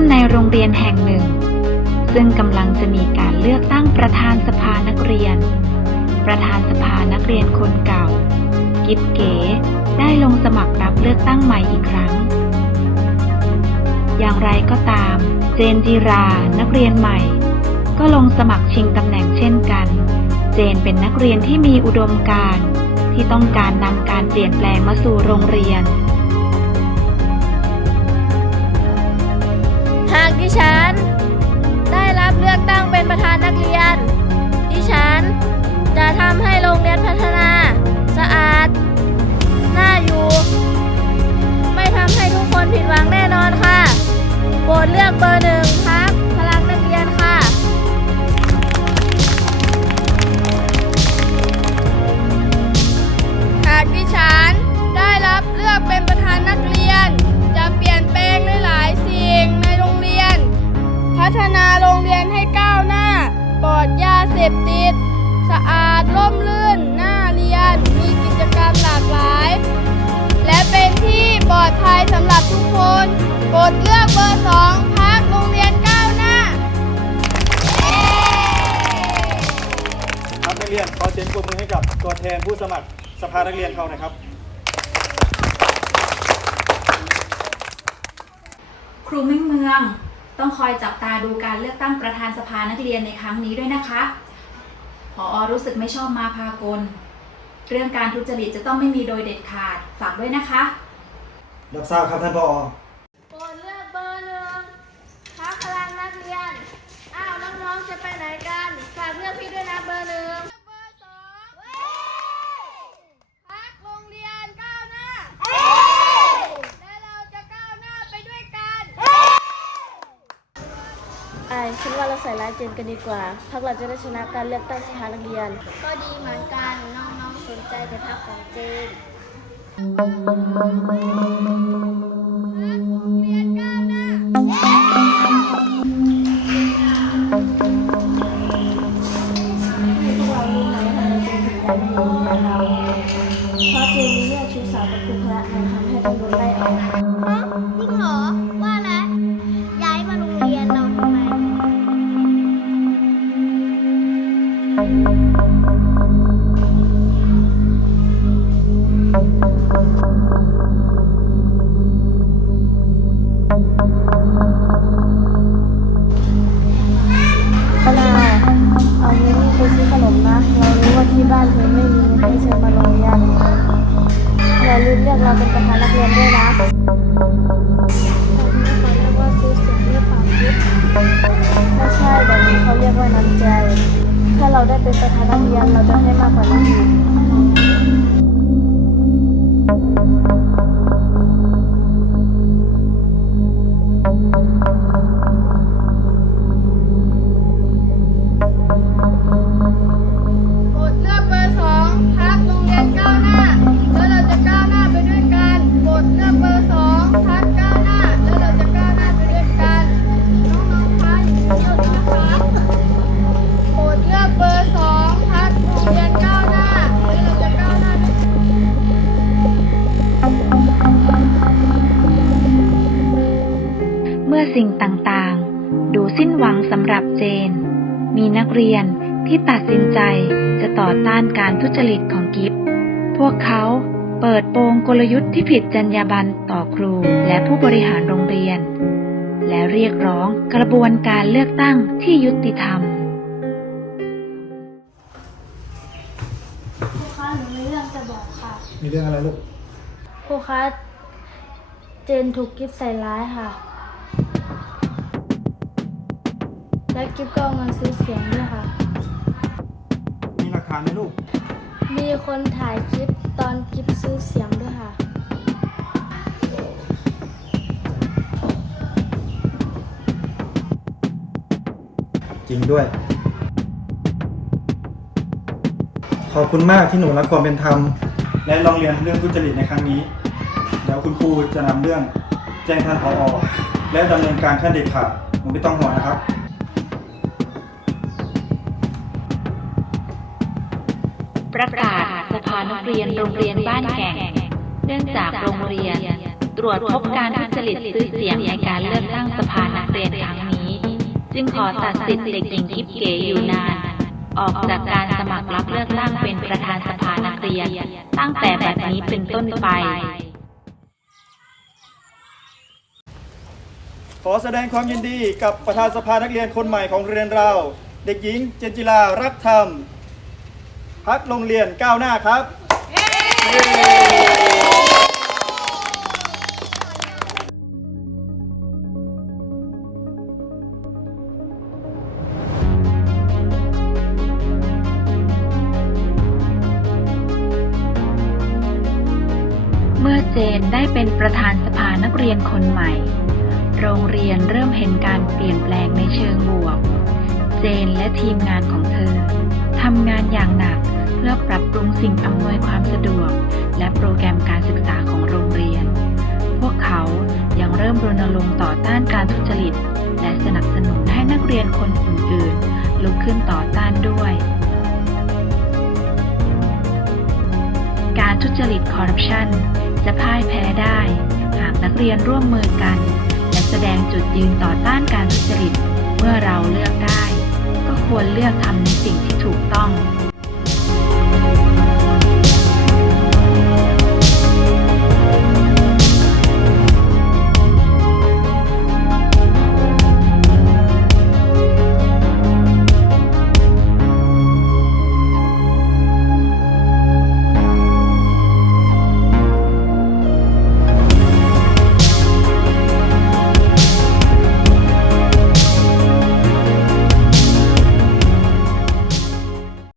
นในโรงเรียนแห่งหนึ่ง ซึ่งกำลังจะมีการเลือกตั้งประธานสภานักเรียน ประธานสภานักเรียนคนเก่า กิบเก๋ได้ลงสมัครรับเลือกตั้งใหม่อีกครั้ง อย่างไรก็ตาม เจนจีรานักเรียนใหม่ ก็ลงสมัครชิงตำแหน่งเช่นกัน เจนเป็นนักเรียนที่มีอุดมการณ์ที่ต้องการนำการเปลี่ยนแปลงมาสู่โรงเรียน ฉัน ได้รับเลือกตั้งเป็นประธานนักเรียน ดิฉัน จะทำให้โรงเรียนพัฒนา สะอาด น่าอยู่ ไม่ทำให้ทุกคนผิดหวังแน่นอนค่ะ โปรดเลือกเบอร์หนึ่ง ดเลือกเบอร์สองพักโรงเรียนก้าวหน้า ครับนักเรียนขอเสียงปรบมือให้กับตัวแทนผู้สมัครสภานักเรียนเขาหน่อยครับ ครูมิ่งเมือง ต้องคอยจับตาดูการเลือกตั้งประธานสภานักเรียนในครั้งนี้ด้วยนะคะพออรู้สึกไม่ชอบมาพากล เรื่องการทุจริตจะต้องไม่มีโดยเด็ดขาดฝากด้วยนะคะ รับทราบครับท่านผอ โปรดเลือกเบอร์หนึ่งพักพลังนักเรียน อ้าวน้องๆ จะไปไหนกันฝากเลือกพี่ด้วยนะเบอร์หนึ่งเบอร์สองพักโรงเรียนก้าวหน้า และเราจะก้าวหน้าไปด้วยกันไอฉันว่าเราใส่ร้ายเจนกันดีกว่า พักเราจะได้ชนะการเลือกตั้งสภานักเรียน ก็ดีเหมือนกัน น้องๆสนใจแต่พักของเจนเพ อย่าลืมเลือกเราเป็นประธานนักเรียนด้วยนะเราไม่ควรเรียกว่าซื้อเสียงหรือเปล่าคิดไม่ใช่แบบนี้เขาเรียกว่าน้ำใจ ถ้าเราได้เป็นประธานนักเรียนเราจะให้มากกว่า สิ้นหวังสำหรับเจน มีนักเรียนที่ตัดสินใจจะต่อต้านการทุจริตของกิฟพวกเขาเปิดโปงกลยุทธ์ที่ผิดจรรยาบรรณต่อครูและผู้บริหารโรงเรียน และเรียกร้องกระบวนการเลือกตั้งที่ยุติธรรมครูคะหนูมีเรื่องจะบอกค่ะ มีเรื่องอะไรลูกครูคะเจนถูกกิฟใส่ร้ายค่ะ และกิฟก็เอาเงินซื้อเสียงด้วยค่ะ มีหลักฐานไหมลูก มีคนถ่ายคลิปตอนกิฟซื้อเสียงด้วยค่ะ จริงด้วย ขอบคุณมากที่หนูรักความเป็นธรรม และลองเรียนเรื่องทุจริตในครั้งนี้ เดี๋ยวคุณครูจะนำเรื่องแจ้งท่านผอ และดำเนินการขั้นเด็ดขาดหนูไม่ต้องห่วงนะครับ ประกาศสภานักเรียนโรงเรียนบ้านแก่ง เนื่องจากโรงเรียน ตรวจพบการทุจริตซื้อเสียงในการเลือกตั้งสภานักเรียนครั้งนี้ จึงขอตัดสิทธิ์เด็กหญิงทิพย์เก๋อยู่นาน ออกจากการสมัครรับเลือกตั้งเป็นประธานสภานักเรียน ตั้งแต่บัดนี้เป็นต้นไป ขอแสดงความยินดีกับประธานสภานักเรียนคนใหม่ของโรงเรียนเรา เด็กหญิงเจนจิลารักธรรม พักโรงเรียนก้าวหน้าครับ เมื่อเจนได้เป็นประธานสภานักเรียนคนใหม่ โรงเรียนเริ่มเห็นการเปลี่ยนแปลงในเชิงบวก เจนและทีมงานของเธอทำงานอย่างหนักเพื่อปรับปรุงสิ่งอำนวยความสะดวก และโปรแกรมการศึกษาของโรงเรียน พวกเขายังเริ่มรณรงค์ต่อต้านการทุจริต และสนับสนุนให้นักเรียนคนอื่นๆลุกขึ้นต่อต้านด้วย การทุจริตคอร์รัปชันจะพ่ายแพ้ได้ หากนักเรียนร่วมมือกัน และแสดงจุดยืนต่อต้านการทุจริตเมื่อเราเลือกได้ ควรเลือกทำในสิ่งที่ถูกต้อง